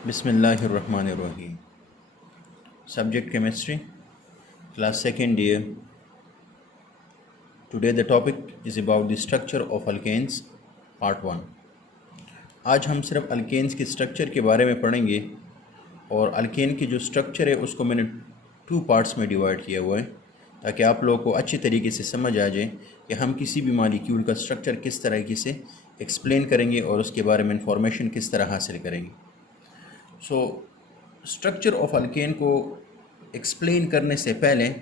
Bismillahirrahmanirrahim. Subject Chemistry, Class 2nd Year. Today the topic is about the structure of alkanes, Part 1. आज हम सिर्फ alkanes के structure के बारे में पढ़ेंगे और अल्केन की जो स्ट्रक्चर है उसको मैंने 2 पार्ट्स में डिवाइड किया हुआ है ताकि आप लोगों को अच्छी तरीके से समझ आ जाए कि हम किसी भी मॉलिक्यूल का स्ट्रक्चर किस तरीके से एक्सप्लेन करेंगे और उसके बारे में इंफॉर्मेशन किस तरह हासिल करेंगे। स्ट्रक्चर ऑफ अल्केन को एक्सप्लेन करने से पहले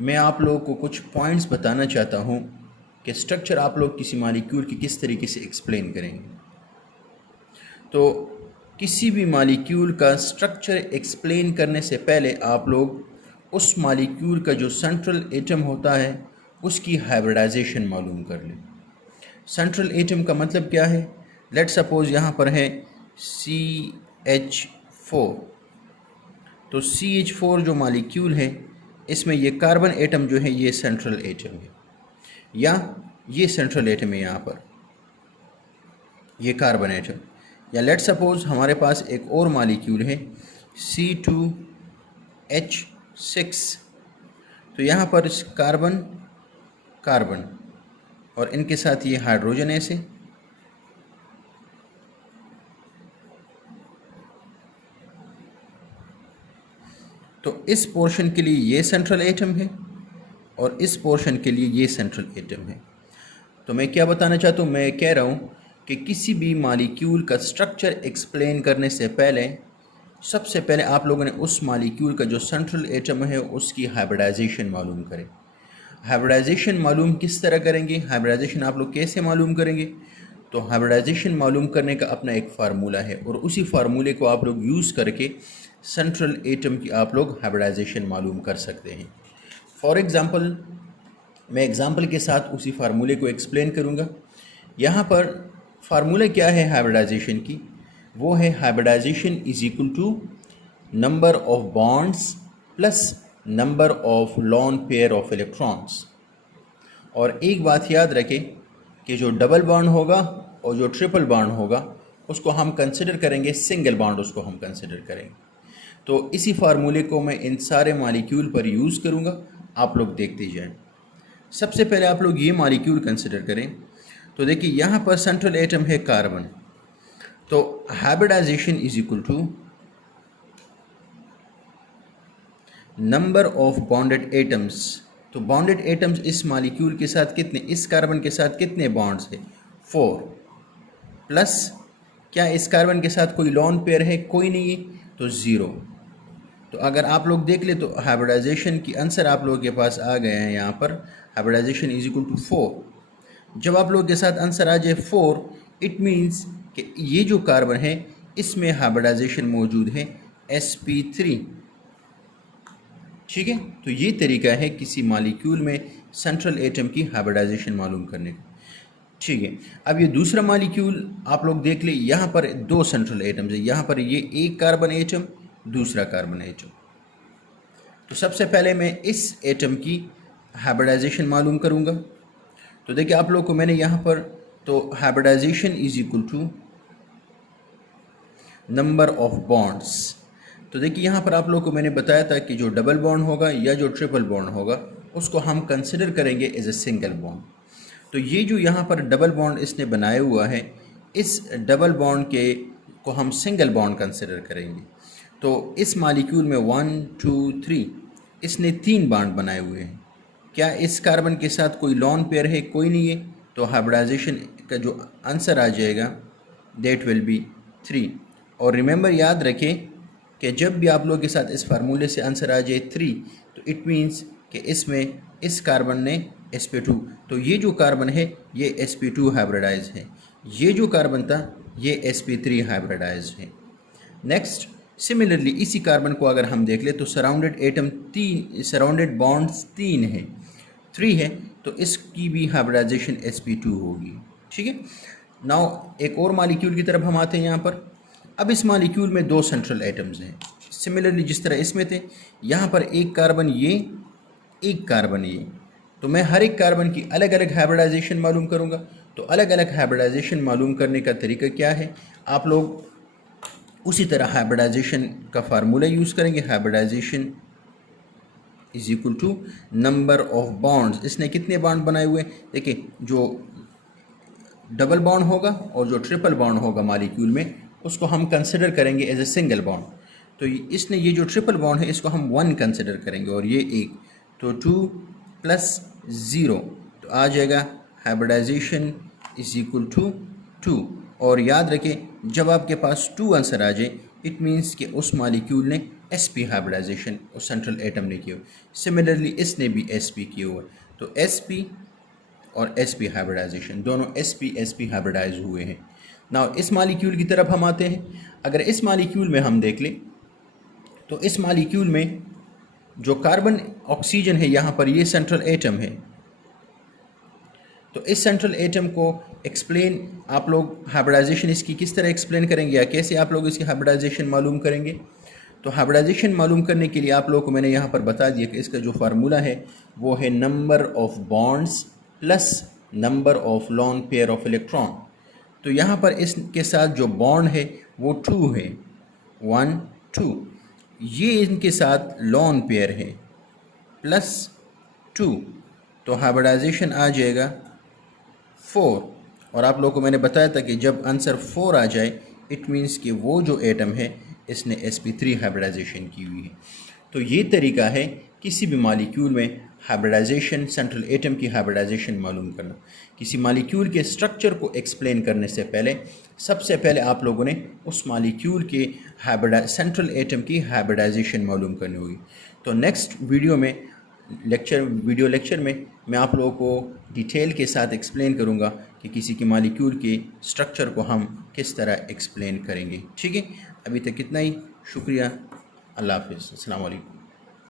मैं आप लोगों को कुछ पॉइंट्स बताना चाहता हूँ कि स्ट्रक्चर आप लोग किसी मॉलिक्यूल की किस तरीके से एक्सप्लेन करेंगे। तो किसी भी मॉलिक्यूल का स्ट्रक्चर एक्सप्लेन करने से पहले आप लोग उस मॉलिक्यूल का जो सेंट्रल एटम होता है उसकी हाइब्रिडाइजेशन मालूम कर लें। सेंट्रल एटम का मतलब क्या है? लेट सपोज यहाँ पर है CH4। तो CH4 जो मॉलिक्यूल है इसमें ये कार्बन एटम जो है ये सेंट्रल एटम है, या ये सेंट्रल एटम है यहाँ पर, ये कार्बन एटम। या लेट सपोज हमारे पास एक और मॉलिक्यूल है C2H6। तो यहाँ पर कार्बन कार्बन और इनके साथ ये हाइड्रोजन ऐसे। तो इस पोर्शन के लिए ये सेंट्रल एटम है और इस पोर्शन के लिए ये सेंट्रल एटम है। तो मैं क्या बताना चाहता हूँ, मैं कह रहा हूँ कि किसी भी मॉलिक्यूल का स्ट्रक्चर एक्सप्लेन करने से पहले सबसे पहले आप लोगों ने उस मॉलिक्यूल का जो सेंट्रल एटम है उसकी हाइब्रिडाइजेशन मालूम करें। हाइब्रिडाइजेशन मालूम किस तरह करेंगे? हाइब्रिडाइजेशन आप लोग कैसे मालूम करेंगे? तो हाइब्रिडाइजेशन मालूम करने का अपना एक फार्मूला है और उसी फार्मूले को आप लोग यूज़ करके सेंट्रल एटम की आप लोग हाइब्रिडाइजेशन मालूम कर सकते हैं। फॉर एग्ज़ाम्पल मैं एग्ज़ाम्पल के साथ उसी फार्मूले को एक्सप्लेन करूँगा। यहाँ पर फार्मूला क्या है हाइब्रिडाइजेशन की? वो है hybridization is equal to number of bonds plus number of lone pair of electrons. और एक बात याद रखें कि जो डबल बॉन्ड होगा और जो ट्रिपल बॉन्ड होगा उसको हम कंसिडर करेंगे सिंगल बॉन्ड, उसको हम कंसिडर करेंगे। तो इसी फार्मूले को मैं इन सारे मॉलिक्यूल पर यूज़ करूँगा, आप लोग देखते जाएं। सबसे पहले आप लोग ये मॉलिक्यूल कंसिडर करें। तो देखिए यहाँ पर सेंट्रल एटम है कार्बन। तो hybridization is equal to number of bonded atoms. तो बॉन्डेड एटम्स इस मॉलिक्यूल के साथ कितने, इस कार्बन के साथ कितने बॉन्ड्स है? 4 प्लस क्या इस कार्बन के साथ कोई लॉन पेयर है? कोई नहीं है, तो 0। तो अगर आप लोग देख ले तो हाइब्रिडाइजेशन की आंसर आप लोगों के पास आ गए हैं। यहाँ पर हाइब्रिडाइजेशन इज इक्वल टू 4। जब आप लोगों के साथ आंसर आ जाए 4, इट मीन्स कि ये जो कार्बन है इसमें हाइब्रिडाइजेशन मौजूद है sp3। ठीक है, तो ये तरीका है किसी मॉलिक्यूल में सेंट्रल एटम की हाइब्रिडाइजेशन मालूम करने का। ठीक है, अब ये दूसरा मॉलिक्यूल आप लोग देख ले, यहाँ पर 2 सेंट्रल एटम्स है। यहाँ पर ये एक कार्बन एटम, दूसरा कार्बन एटम। तो सबसे पहले मैं इस एटम की हाइब्रिडाइजेशन मालूम करूँगा। तो देखिए आप लोग को मैंने यहाँ पर तो hybridization is equal to number of bonds. तो देखिए यहाँ पर आप लोग को मैंने बताया था कि जो डबल बॉन्ड होगा या जो ट्रिपल बॉन्ड होगा उसको हम कंसिडर करेंगे एज ए सिंगल बॉन्ड। तो ये जो यहाँ पर डबल बॉन्ड इसने बनाया हुआ है, इस डबल बॉन्ड के को हम सिंगल बॉन्ड कंसिडर करेंगे। तो इस मॉलिक्यूल में 1 2 3 इसने 3 बॉन्ड बनाए हुए हैं। क्या इस कार्बन के साथ कोई लॉन पेयर है? कोई नहीं है। तो हाइब्रिडाइजेशन का जो आंसर आ जाएगा दैट विल बी 3। और रिमेंबर याद रखें कि जब भी आप लोगों के साथ इस फार्मूले से आंसर आ जाए 3, तो इट मीन्स कि इसमें इस कार्बन ने sp2, तो ये जो कार्बन है ये sp2 हाइब्रिडाइज है, ये जो कार्बन था ये sp3 हाइब्रिडाइज है। नेक्स्ट सिमिलरली इसी कार्बन को अगर हम देख ले तो सराउंडेड एटम 3, सराउंडेड बॉन्ड्स 3 है, 3 है, तो इसकी भी हाइब्रिडाइजेशन sp2 होगी। ठीक है, नाउ एक और मॉलिक्यूल की तरफ हम आते हैं यहाँ पर। अब इस मॉलिक्यूल में 2 सेंट्रल एटम्स हैं। सिमिलरली जिस तरह इसमें थे, यहाँ पर एक कार्बन ये, एक कार्बन ये। तो मैं हर एक कार्बन की अलग अलग हाइब्रिडाइजेशन मालूम करूँगा। तो अलग अलग हाइब्रिडाइजेशन मालूम करने का तरीका क्या है? आप लोग उसी तरह हाइब्रिडाइजेशन का फार्मूला यूज़ करेंगे। Hybridization is equal to number of bonds. इसने कितने बॉन्ड बनाए हुए? देखिए, जो डबल बॉन्ड होगा और जो ट्रिपल बॉन्ड होगा मॉलिक्यूल में, उसको हम कंसिडर करेंगे एज ए सिंगल बॉन्ड। तो इसने ये जो ट्रिपल बॉन्ड है इसको हम 1 कंसिडर करेंगे और ये 1, तो 2 + 0, तो आ जाएगा हाइब्रिडाइजेशन इज इक्वल टू 2। और याद रखें, जब आपके पास 2 आंसर आ जाए, इट मीन्स कि उस मॉलिक्यूल ने sp हाइब्रिडाइजेशन उस सेंट्रल एटम ने किया। सिमिलरली इसने भी sp किया हुआ, तो sp और sp हाइब्रिडाइजेशन, दोनों sp हाइब्रिडाइज हुए हैं। नाउ इस मॉलिक्यूल की तरफ हम आते हैं। अगर इस मॉलिक्यूल में हम देख लें, तो इस मॉलिक्यूल में जो कार्बन ऑक्सीजन है, यहाँ पर ये सेंट्रल एटम है। तो इस सेंट्रल एटम को एक्सप्लेन आप लोग हाइब्रिडाइजेशन इसकी किस तरह एक्सप्लेन करेंगे या कैसे आप लोग इसकी हाइब्रिडाइजेशन मालूम करेंगे? तो हाइब्रिडाइजेशन मालूम करने के लिए आप लोगों को मैंने यहाँ पर बता दिया कि इसका जो फार्मूला है वो है number of bonds plus number of lone pair of electron. तो यहाँ पर इसके साथ जो बॉन्ड है वो 2 है, 1 2। ये इनके साथ लॉन पेयर है +2, तो हाइब्रिडाइजेशन आ जाएगा 4। और आप लोगों को मैंने बताया था कि जब आंसर 4 आ जाए, इट मीन्स कि वो जो एटम है इसने sp3 हाइब्रिडाइजेशन की हुई है। तो ये तरीका है किसी भी मॉलिक्यूल में हाइब्रिडाइजेशन, सेंट्रल एटम की हाइब्रिडाइजेशन मालूम करना। किसी मॉलिक्यूल के स्ट्रक्चर को एक्सप्लेन करने से पहले सबसे पहले आप लोगों ने उस मॉलिक्यूल के सेंट्रल एटम की हाइब्रिडाइजेशन मालूम करनी होगी। तो नेक्स्ट वीडियो लेक्चर में मैं आप लोगों को डिटेल के साथ एक्सप्लेन करूंगा कि किसी के मॉलिक्यूल के स्ट्रक्चर को हम किस तरह एक्सप्लेन करेंगे। ठीक है, अभी तक इतना ही। शुक्रिया। अल्लाह हाफ़िज़। अस्सलाम वालेकुम।